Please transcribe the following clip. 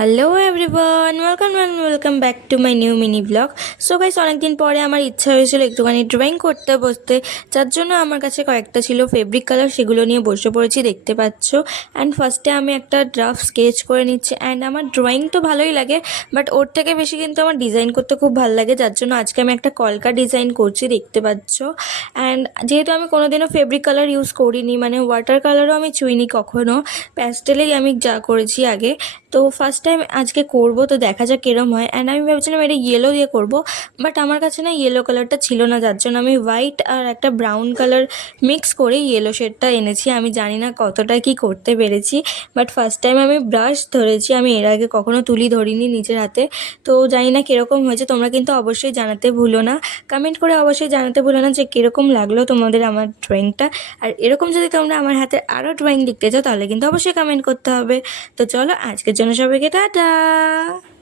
Hello everyone, welcome back to my new mini blog. So guys, অনেকদিন পরে আমার ইচ্ছা হয়েছিল একটুখানি ড্রয়িং করতে বসতে, যার জন্য আমার কাছে কয়েকটা ছিল ফেব্রিক কালার, সেগুলো নিয়ে বসে পড়েছি, দেখতে পাচ্ছ। অ্যান্ড ফার্স্টে আমি একটা ড্রাফট স্কেচ করে নিচ্ছি। অ্যান্ড আমার ড্রয়িং তো ভালোই লাগে, বাট ওর থেকে বেশি কিন্তু আমার ডিজাইন করতে খুব ভালো লাগে, যার জন্য আজকে আমি একটা কলকা ডিজাইন করছি, দেখতে পাচ্ছ। অ্যান্ড যেহেতু আমি কোনোদিনও ফেব্রিক কালার ইউজ করিনি, মানে ওয়াটার কালারও আমি ছুঁইনি কখনো, প্যাস্টেলেই আমি যা করেছি আগে। তো ফার্স্ট টাইম আজকে করব, তো দেখা যাক কীরকম হয়। অ্যান্ড আমি ভেবেছিলাম এটা ইয়েলো দিয়ে করব, বাট আমার কাছে না ইয়েলো কালারটা ছিল না, যার জন্য আমি হোয়াইট আর একটা ব্রাউন কালার মিক্স করে ইয়েলো শেডটা এনেছি। আমি জানি না কতটা কি করতে পেরেছি, বাট ফার্স্ট টাইম আমি ব্রাশ ধরেছি, আমি এর আগে কখনো তুলি ধরিনি নিজের হাতে। তো জানি না কীরকম হয়েছে, তোমরা কিন্তু অবশ্যই জানাতে ভুলো না, কমেন্ট করে অবশ্যই জানাতে ভুলো না যে কীরকম লাগলো তোমাদের আমার ড্রয়িংটা। আর এরকম যদি তোমরা আমার হাতে আরও ড্রয়িং লিখতে চাও, তাহলে কিন্তু অবশ্যই কমেন্ট করতে হবে। তো চলো, আজকের জন্য সবাইকে টাটা।